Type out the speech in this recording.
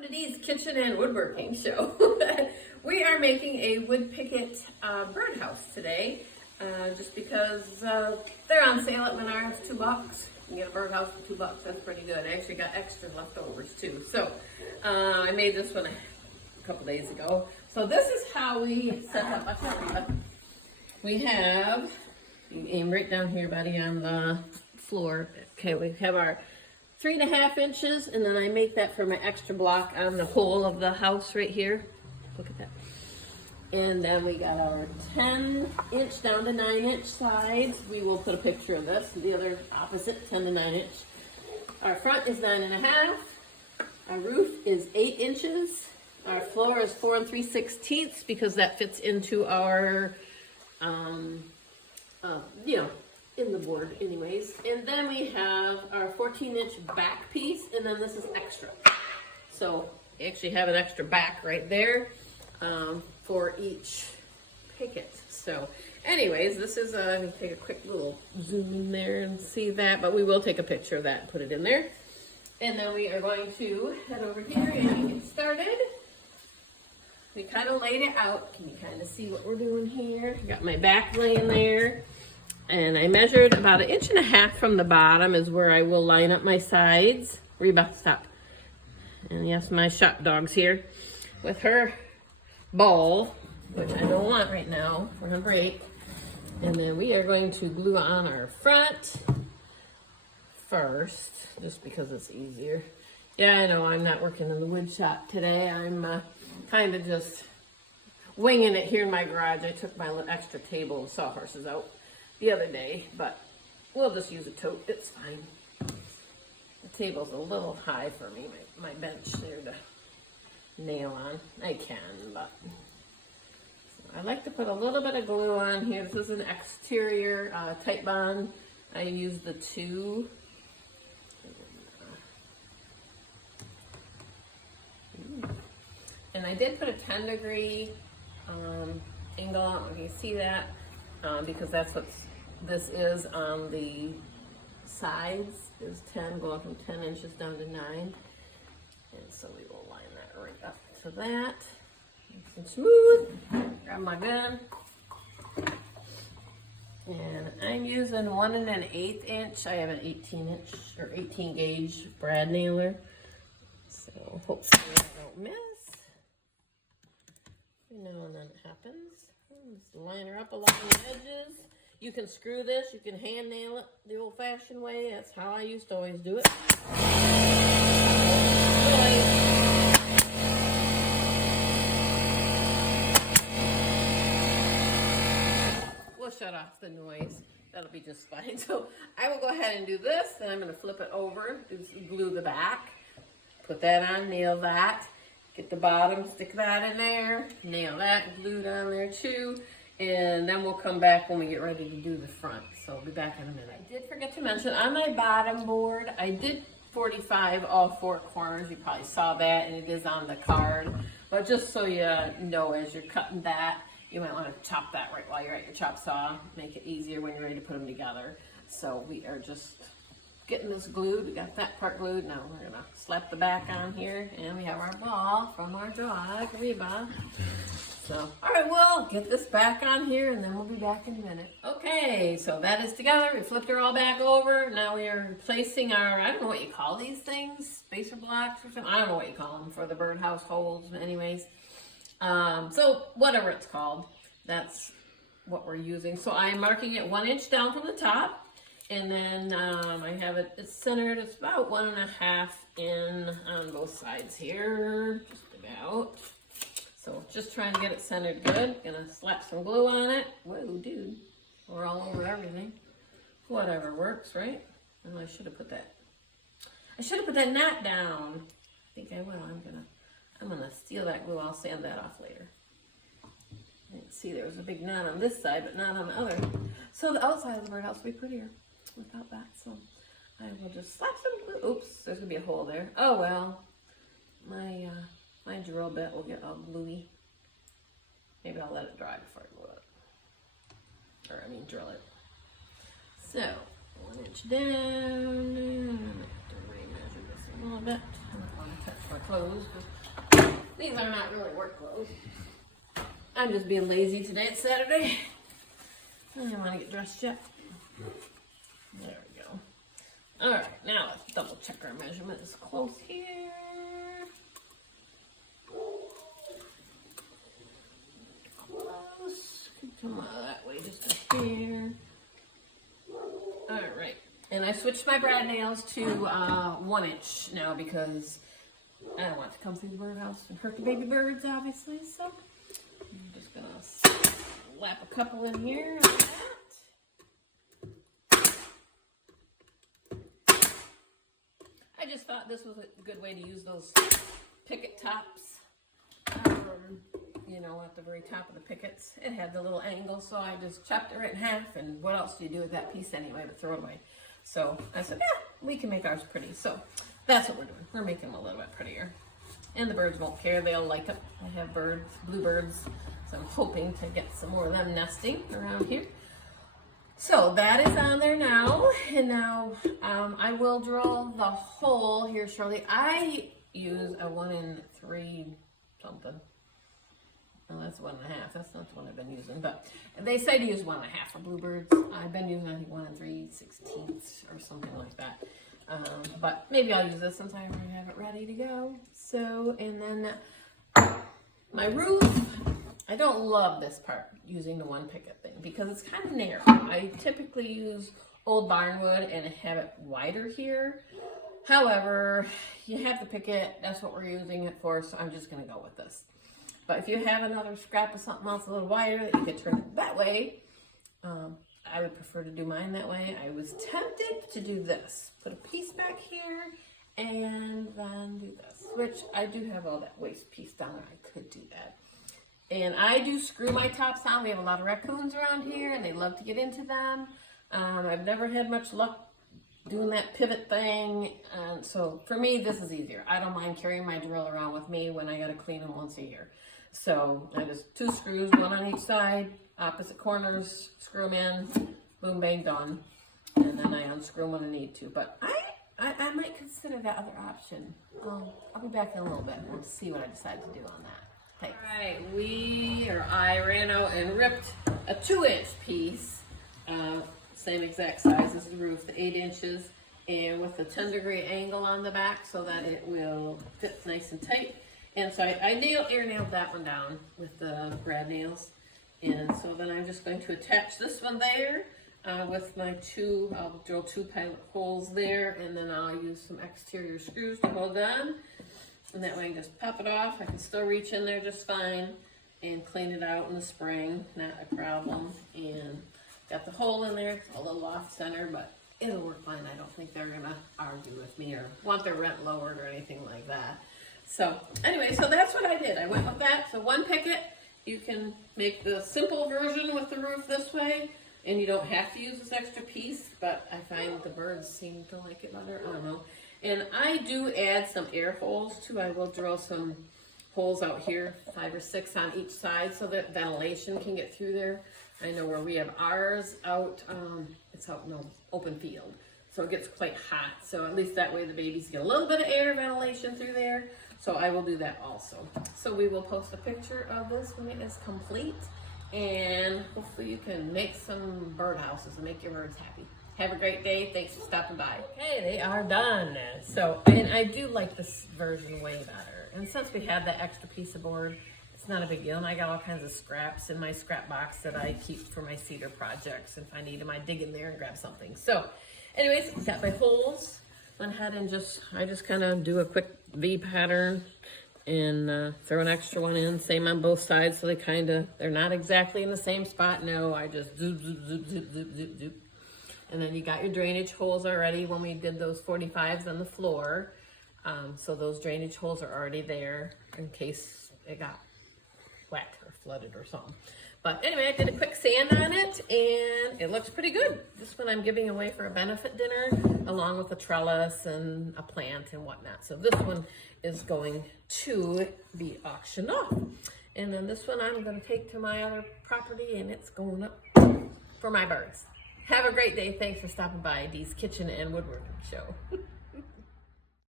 Welcome to Dee's Kitchen and Woodworking Show. We are making a wood picket birdhouse today, just because they're on sale at Menards, $2. You can get a birdhouse for $2. That's pretty good. I actually got extra leftovers too. So I made this one a couple days ago. So this is how we set up. I'll tell you. We have, you aim right down here, buddy, on the floor. Okay, we have our 3.5 inches, and then I make that for my extra block on the whole of the house right here. Look at that. And then we got our 10-inch down to 9-inch sides. We will put a picture of this. The other opposite, 10 to 9-inch. Our front is 9.5. Our roof is 8 inches. Our floor is 4 3/16 because that fits into our, in the board anyways. And then we have our 14-inch back piece, and then this is extra. So you actually have an extra back right there for each picket. So anyways, this is let me take a quick little zoom in there and see that, but we will take a picture of that and put it in there. And then we are going to head over here and get started. We kind of laid it out. Can you kind of see what we're doing here? Got my back laying there. And I measured about 1.5 inches from the bottom is where I will line up my sides. Reba, stop. And yes, my shop dog's here with her ball, which I don't want right now. We're gonna break. And then we are going to glue on our front first, just because it's easier. Yeah, I know I'm not working in the wood shop today. I'm kind of just winging it here in my garage. I took my little extra table of sawhorses out the other day, but we'll just use a tote. It's fine. The table's a little high for me, my bench there to nail on. I can, but so I like to put a little bit of glue on here. This is an exterior tight bond. I use the 2. And I did put a 10-degree angle on. You can see that because that's what this is on the sides, is 10, going from 10 inches down to 9. And so we will line that right up to that. Nice and smooth. Grab my gun. And I'm using 1 1/8 inch. I have an 18-inch or 18 gauge brad nailer. So hopefully I don't miss. Every now and then it happens. Just line her up along the edges. You can screw this, you can hand nail it the old-fashioned way. That's how I used to always do it. We'll shut off the noise. That'll be just fine. So I will go ahead and do this, and I'm going to flip it over, glue the back, put that on, nail that. Get the bottom, stick that in there, nail that, glue down there too, and then we'll come back when we get ready to do the front. So I'll be back in a minute. I did forget to mention, on my bottom board, I did 45 all 4 corners. You probably saw that, and it is on the card. But just so you know, as you're cutting that, you might want to chop that right while you're at your chop saw. Make it easier when you're ready to put them together. So we are just getting this glued. We got that part glued. Now we're gonna slap the back on here, and we have our ball from our dog, Reba. So, all right, we'll get this back on here, and then we'll be back in a minute. Okay, so that is together. We flipped her all back over. Now we are placing our, I don't know what you call these things, spacer blocks or something. I don't know what you call them for the birdhouse holes, anyways. So whatever it's called, that's what we're using. So I'm marking it 1 inch down from the top. And then I have it's centered, it's about 1.5 in on both sides here, just about. So just trying to get it centered good. Gonna slap some glue on it. Whoa, dude, we're all over everything. Whatever works, right? And I should have put that knot down. I think I will. I'm gonna steal that glue. I'll sand that off later. You can see there was a big knot on this side, but not on the other. So the outside of the birdhouse will be prettier without that. So I will just slap some glue. Oops, there's gonna be a hole there. Oh well, my drill bit will get all gluey. Maybe I'll let it dry before I glue it, or I mean drill it. So 1 inch down. I'm gonna have to remeasure this a little bit. I don't want to That's my clothes. These are not really work clothes. I'm just being lazy today. It's Saturday. I don't want to get dressed yet. There we go. All right, now let's double check our measurements. Close here. Close. Come on that way, just to here. All right, and I switched my brad nails to 1 inch now because I don't want it to come through the birdhouse and hurt the baby birds, obviously. So I'm just gonna slap a couple in here like that. I just thought this was a good way to use those picket tops. You know, at the very top of the pickets. It had the little angle, so I just chopped it right in half, and what else do you do with that piece anyway but throw it away? So I said, yeah, we can make ours pretty. So that's what we're doing. We're making them a little bit prettier. And the birds won't care. They'll like it. I have birds, bluebirds, so I'm hoping to get some more of them nesting around here. So that is on there now, and now I will drill the hole here shortly. I use a 1 3 something. Well, that's 1 1/2. That's not the one I've been using, but they say to use 1 1/2 for bluebirds. I've been using, I think, 1 3/16 or something like that. But maybe I'll use this since I already have it ready to go. So, and then my roof, I don't love this part, using the 1 picket thing, because it's kind of narrow. I typically use old barnwood and have it wider here. However, you have the picket, that's what we're using it for, so I'm just going to go with this. But if you have another scrap of something else a little wider that you could turn it that way, I would prefer to do mine that way. I was tempted to do this. Put a piece back here and then do this, which I do have all that waste piece down there. I could do that. And I do screw my tops on. We have a lot of raccoons around here and they love to get into them. I've never had much luck doing that pivot thing. So for me, this is easier. I don't mind carrying my drill around with me when I got to clean them once a year. So I just 2 screws, 1 on each side, opposite corners, screw them in, boom, bang, done. And then I unscrew them when I need to. But I might consider that other option. I'll be back in a little bit and we'll see what I decide to do on that. Thanks. All right, I ran out and ripped a 2-inch piece, same exact size as the roof, the 8 inches, and with a 10-degree angle on the back so that it will fit nice and tight. And so I air nailed that one down with the brad nails. And so then I'm just going to attach this one there with my I'll drill 2 pilot holes there, and then I'll use some exterior screws to hold on. And that way I can just pop it off. I can still reach in there just fine and clean it out in the spring, not a problem. And got the hole in there, it's a little off center, but it'll work fine. I don't think they're gonna argue with me or want their rent lowered or anything like that. So anyway, so that's what I did. I went with that. So 1 picket, you can make the simple version with the roof this way, and you don't have to use this extra piece, but I find the birds seem to like it better. I don't know. And I do add some air holes too. I will drill some holes out here, 5 or 6 on each side, so that ventilation can get through there. I know where we have ours out, it's out in the open field, so it gets quite hot. So at least that way the babies get a little bit of air ventilation through there. So I will do that also. So we will post a picture of this when it is complete, and hopefully you can make some birdhouses and make your birds happy. Have a great day. Thanks for stopping by. Okay, they are done. So, and I do like this version way better. And since we have that extra piece of board, it's not a big deal. And I got all kinds of scraps in my scrap box that I keep for my cedar projects. If I need them, I dig in there and grab something. So anyways, got my holes. Went ahead and I just kind of do a quick V pattern and throw an extra one in. Same on both sides, so they're not exactly in the same spot. No, I just zoop, zoop, zoop, zoop, zoop, zoop, zoop. And then you got your drainage holes already when we did those 45s on the floor. So those drainage holes are already there in case it got wet or flooded or something. But anyway, I did a quick sand on it and it looks pretty good. This one I'm giving away for a benefit dinner along with a trellis and a plant and whatnot. So this one is going to be auctioned off. And then this one I'm going to take to my other property and it's going up for my birds. Have a great day. Thanks for stopping by Dee's Kitchen and Woodworking Show.